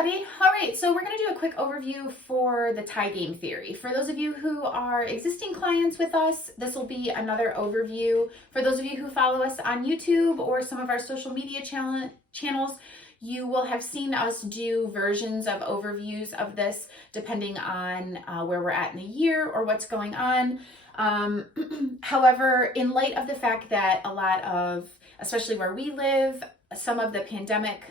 everybody. All right, so we're going to do a quick overview for the tie game theory. For those of you who are existing clients with us, this will be another overview. For those of you who follow us on YouTube or some of our social media channels, you will have seen us do versions of overviews of this depending on where we're at in the year or what's going on. However, in light of the fact that a lot of, especially where we live, some of the pandemic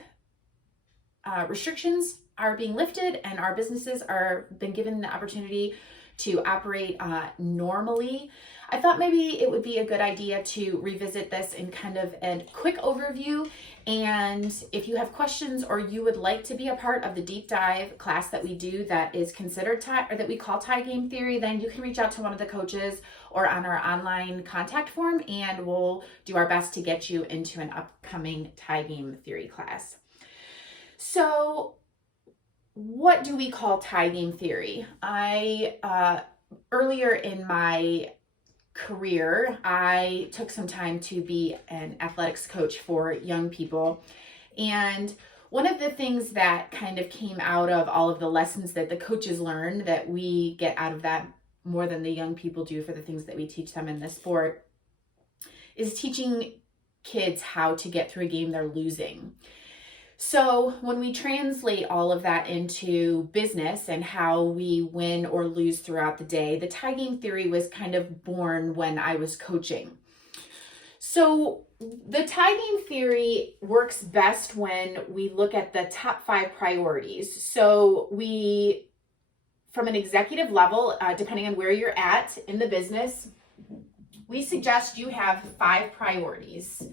restrictions are being lifted and our businesses are been given the opportunity to operate normally, I thought maybe it would be a good idea to revisit this in kind of a quick overview. And if you have questions or you would like to be a part of the deep dive class that we do that is considered tie, or that we call tie game theory, then you can reach out to one of the coaches or on our online contact form, and we'll do our best to get you into an upcoming tie game theory class. So what do we call tie game theory? Earlier in my career, I took some time to be an athletics coach for young people. And one of the things that kind of came out of all of the lessons that the coaches learn that we get out of that more than the young people do for the things that we teach them in the sport is teaching kids how to get through a game they're losing. So when we translate all of that into business and how we win or lose throughout the day, the tie game theory was kind of born when I was coaching. So the tie game theory works best when we look at the top 5 priorities. So from an executive level, depending on where you're at in the business, we suggest you have 5 priorities.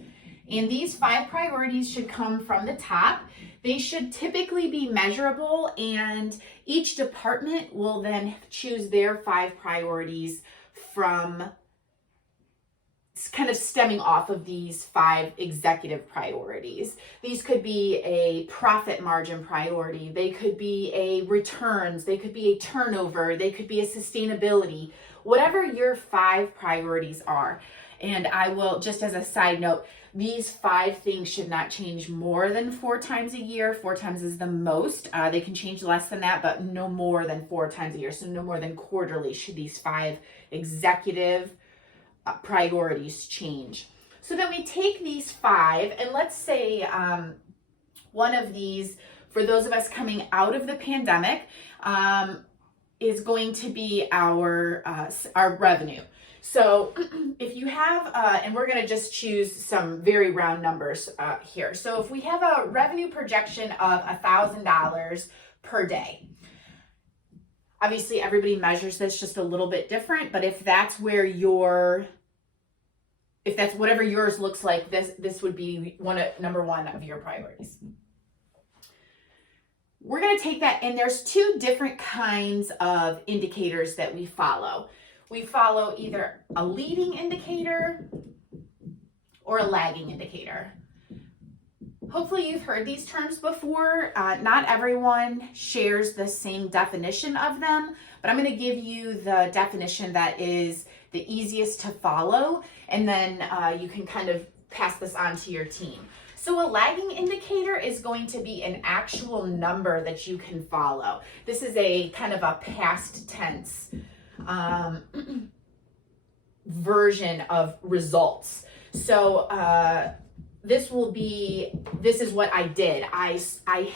And these 5 priorities should come from the top. They should typically be measurable, and each department will then choose their 5 priorities from kind of stemming off of these 5 executive priorities. These could be a profit margin priority. They could be a returns. They could be a turnover. They could be a sustainability. Whatever your 5 priorities are. And I will, just as a side note, these 5 things should not change more than 4 times a year. 4 times is the most. They can change less than that, but no more than 4 times a year. So no more than quarterly should these 5 executive priorities change. So then we take these 5, and let's say one of these, for those of us coming out of the pandemic, is going to be our revenue. So if you have, and we're going to just choose some very round numbers here. So if we have a revenue projection of $1,000 per day, obviously everybody measures this just a little bit different, but if that's where if that's whatever yours looks like, this would be number 1 of your priorities. We're going to take that, and there's 2 different kinds of indicators that we follow. We follow either a leading indicator or a lagging indicator. Hopefully you've heard these terms before. Not everyone shares the same definition of them, but I'm going to give you the definition that is the easiest to follow, and then you can kind of pass this on to your team. So a lagging indicator is going to be an actual number that you can follow. This is a kind of a past tense version of results. So this is what I did. I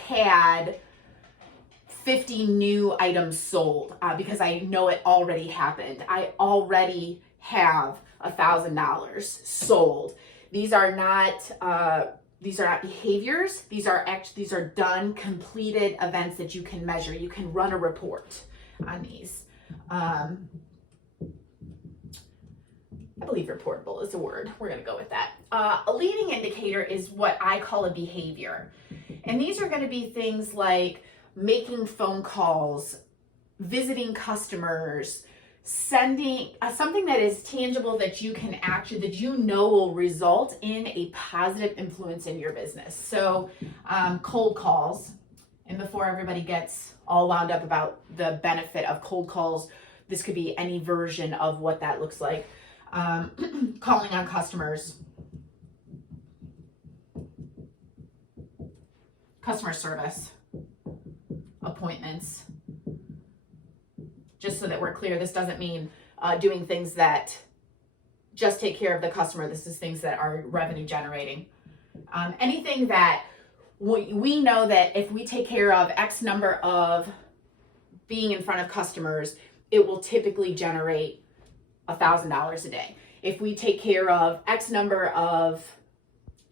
had 50 new items sold because I know it already happened. I already have $1,000 sold. These are not behaviors. These are done, completed events that you can measure. You can run a report on these. I believe reportable is a word. We're going to go with that. A leading indicator is what I call a behavior. And these are going to be things like making phone calls, visiting customers, sending something that is tangible that you can actually, that you know will result in a positive influence in your business. So cold calls, and before everybody gets all wound up about the benefit of cold calls, this could be any version of what that looks like. Calling on customers, customer service, appointments. Just so that we're clear, this doesn't mean doing things that just take care of the customer. This is things that are revenue generating. Anything that we know that if we take care of X number of being in front of customers, it will typically generate $1,000 a day. If we take care of X number of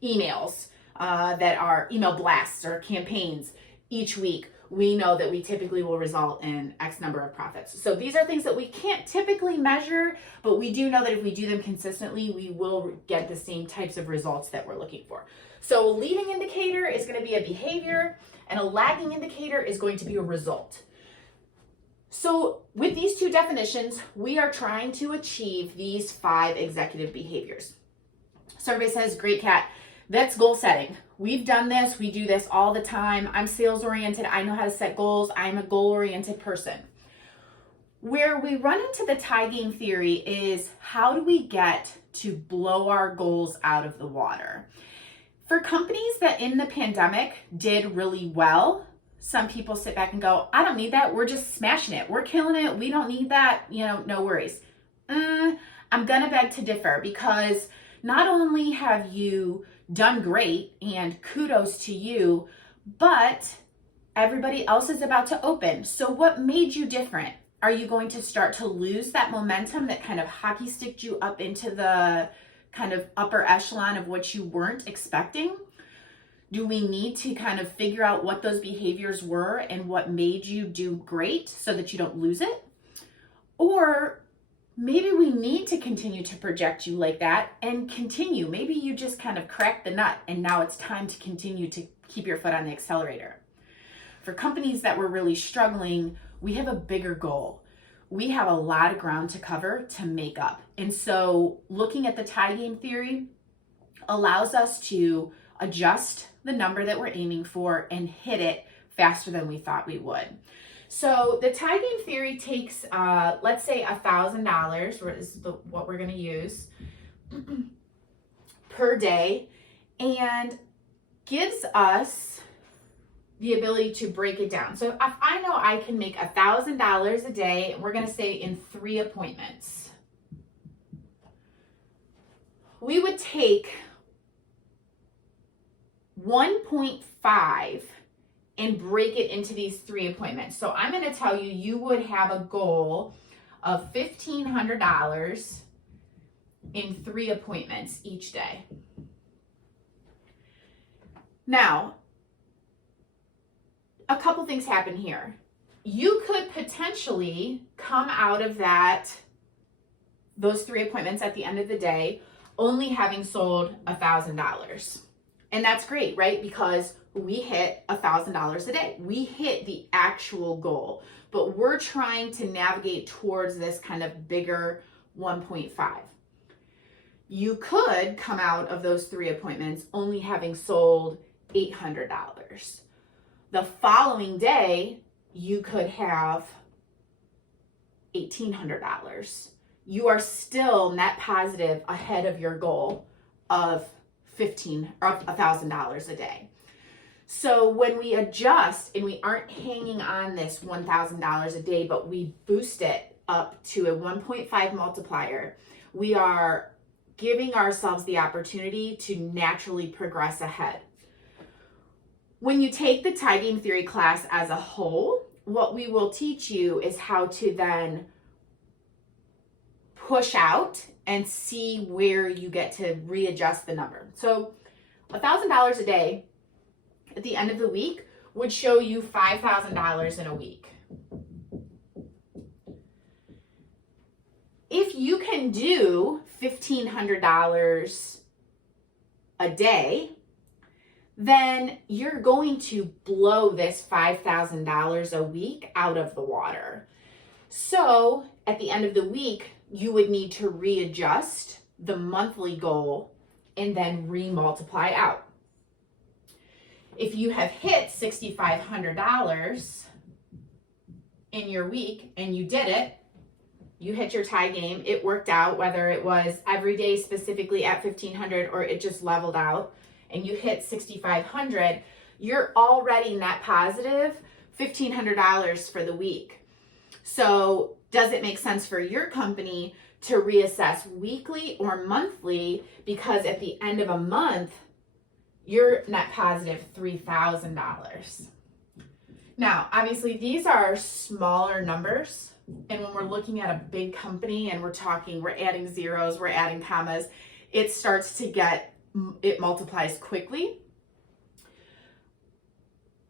emails that are email blasts or campaigns each week, we know that we typically will result in X number of profits. So these are things that we can't typically measure, but we do know that if we do them consistently, we will get the same types of results that we're looking for. So a leading indicator is going to be a behavior, and a lagging indicator is going to be a result. So with these two definitions, we are trying to achieve these 5 executive behaviors. So everybody says, great, Kat, that's goal setting. We've done this. We do this all the time. I'm sales oriented. I know how to set goals. I'm a goal oriented person. Where we run into the tie game theory is, how do we get to blow our goals out of the water? For companies that in the pandemic did really well, some people sit back and go, I don't need that. We're just smashing it. We're killing it. We don't need that. No worries. I'm going to beg to differ, because not only have you done great and kudos to you, but everybody else is about to open. So what made you different? Are you going to start to lose that momentum that kind of hockey sticked you up into the kind of upper echelon of what you weren't expecting? Do we need to kind of figure out what those behaviors were and what made you do great so that you don't lose it? Or maybe we need to continue to project you like that and continue. Maybe you just kind of cracked the nut and now it's time to continue to keep your foot on the accelerator. For companies that were really struggling, we have a bigger goal. We have a lot of ground to cover to make up. And so looking at the tie game theory allows us to adjust the number that we're aiming for and hit it faster than we thought we would. So the tie game theory takes, let's say $1,000, is what we're going to use per day, and gives us the ability to break it down. So if I know I can make $1,000 a day, we're going to say in 3 appointments, we would take 1.5 and break it into these 3 appointments. So I'm going to tell you, you would have a goal of $1,500 in 3 appointments each day. Now, a couple things happen here. You could potentially come out of those 3 appointments at the end of the day only having sold $1,000. And that's great, right? Because we hit $1,000 a day. We hit the actual goal, but we're trying to navigate towards this kind of bigger 1.5. You could come out of those 3 appointments only having sold $800. The following day, you could have $1,800. You are still net positive ahead of your goal of $1,000 a day. So when we adjust and we aren't hanging on this $1,000 a day, but we boost it up to a 1.5 multiplier, we are giving ourselves the opportunity to naturally progress ahead. When you take the tie game theory class as a whole, what we will teach you is how to then push out and see where you get to readjust the number. So $1,000 a day at the end of the week would show you $5,000 in a week. If you can do $1,500 a day, then you're going to blow this $5,000 a week out of the water. So at the end of the week, you would need to readjust the monthly goal and then re-multiply out. If you have hit $6,500 in your week and you did it, you hit your tie game, it worked out, whether it was every day specifically at $1,500 or it just leveled out, and you hit $6,500, you're already net positive $1,500 for the week. So does it make sense for your company to reassess weekly or monthly? Because at the end of a month, you're net positive $3,000. Now, obviously, these are smaller numbers. And when we're looking at a big company and we're adding zeros, we're adding commas, it multiplies quickly.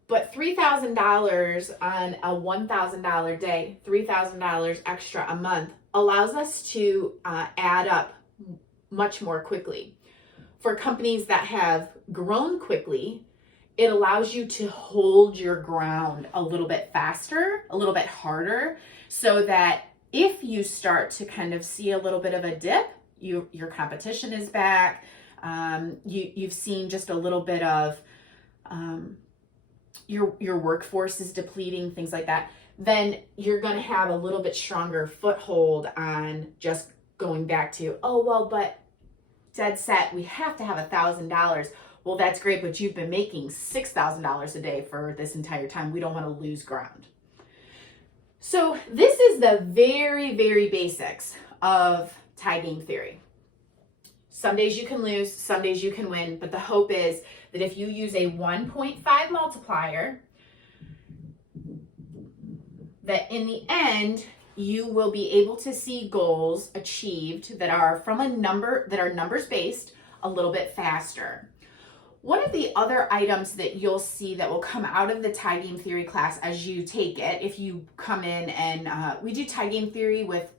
But $3,000 on a $1,000 day, $3,000 extra a month allows us to add up much more quickly. For companies that have grown quickly, it allows you to hold your ground a little bit faster, a little bit harder, so that if you start to kind of see a little bit of a dip, your competition is back, you've seen just a little bit of your workforce is depleting, things like that, then you're going to have a little bit stronger foothold on just going back to, oh, well, but dead set, we have to have $1,000. Well, that's great, but you've been making $6,000 a day for this entire time. We don't want to lose ground. So this is the very, very basics of tie game theory. Some days you can lose, some days you can win, but the hope is that if you use a 1.5 multiplier, that in the end, you will be able to see goals achieved that are numbers based a little bit faster. One of the other items that you'll see that will come out of the tie game theory class as you take it, if you come in and we do tie game theory with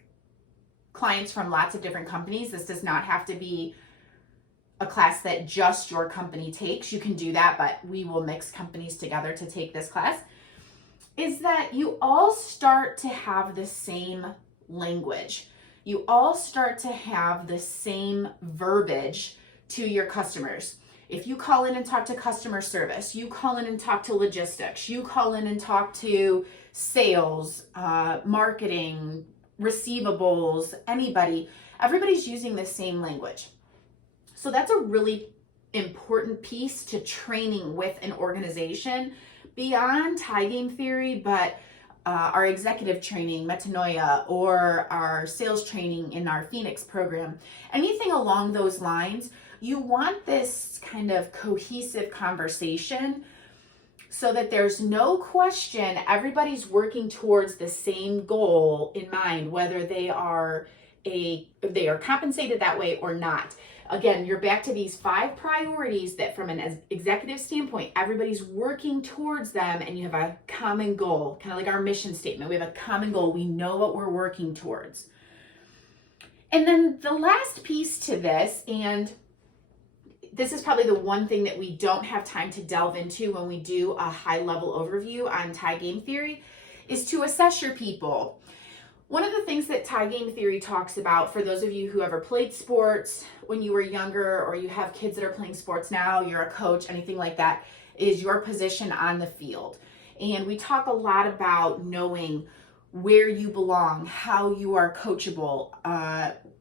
clients from lots of different companies. This does not have to be a class that just your company takes. You can do that, but we will mix companies together to take this class. Is that you all start to have the same language. You all start to have the same verbiage to your customers. If you call in and talk to customer service, you call in and talk to logistics, you call in and talk to sales, marketing, receivables, everybody's using the same language. So that's a really important piece to training with an organization beyond tie game theory, but our executive training, metanoia, or our sales training in our Phoenix program, anything along those lines, you want this kind of cohesive conversation so that there's no question everybody's working towards the same goal in mind, whether they are compensated that way or not. Again, you're back to these 5 priorities that from an executive standpoint, everybody's working towards them, and you have a common goal, kind of like our mission statement. We have a common goal. We know what we're working towards. And then the last piece to this, and this is probably the one thing that we don't have time to delve into when we do a high-level overview on tie game theory, is to assess your people. One of the things that tie game theory talks about, for those of you who ever played sports when you were younger, or you have kids that are playing sports now, you're a coach, anything like that, is your position on the field. And we talk a lot about knowing where you belong, how you are coachable,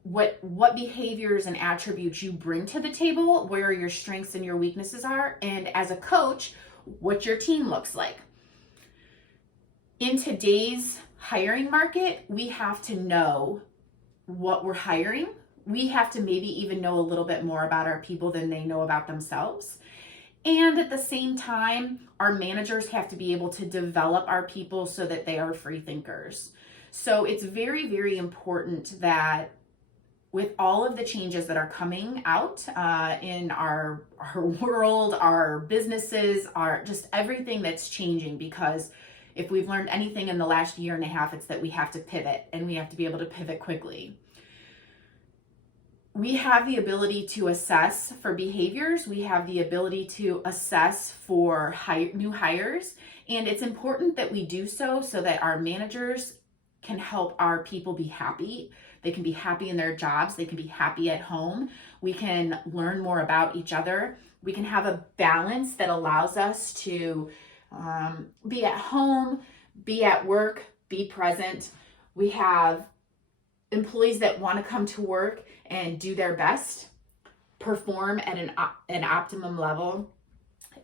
what behaviors and attributes you bring to the table, where your strengths and your weaknesses are, and as a coach, what your team looks like. In today's hiring market, we have to know what we're hiring. We have to maybe even know a little bit more about our people than they know about themselves. And at the same time, our managers have to be able to develop our people so that they are free thinkers. So it's very, very important that with all of the changes that are coming out in our world, our businesses, just everything that's changing, because if we've learned anything in the last year and a half, it's that we have to pivot, and we have to be able to pivot quickly. We have the ability to assess for behaviors. We have the ability to assess for new hires. And it's important that we do so that our managers can help our people be happy. They can be happy in their jobs. They can be happy at home. We can learn more about each other. We can have a balance that allows us to be at home, be at work, be present. We have employees that want to come to work and do their best, perform at an optimum level.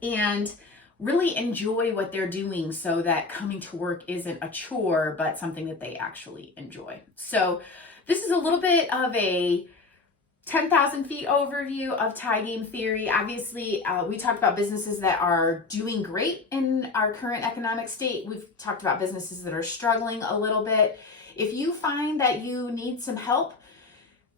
And really enjoy what they're doing so that coming to work isn't a chore, but something that they actually enjoy. So this is a little bit of a 10,000 feet overview of tie game theory. Obviously, we talked about businesses that are doing great in our current economic state. We've talked about businesses that are struggling a little bit. If you find that you need some help,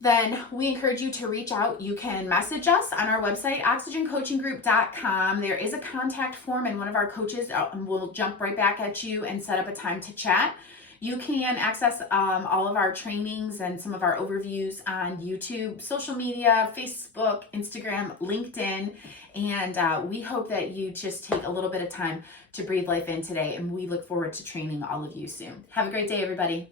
then we encourage you to reach out. You can message us on our website, oxygencoachinggroup.com. There is a contact form, and one of our coaches will jump right back at you and set up a time to chat. You can access all of our trainings and some of our overviews on YouTube, social media, Facebook, Instagram, LinkedIn, and we hope that you just take a little bit of time to breathe life in today, and we look forward to training all of you soon. Have a great day, everybody.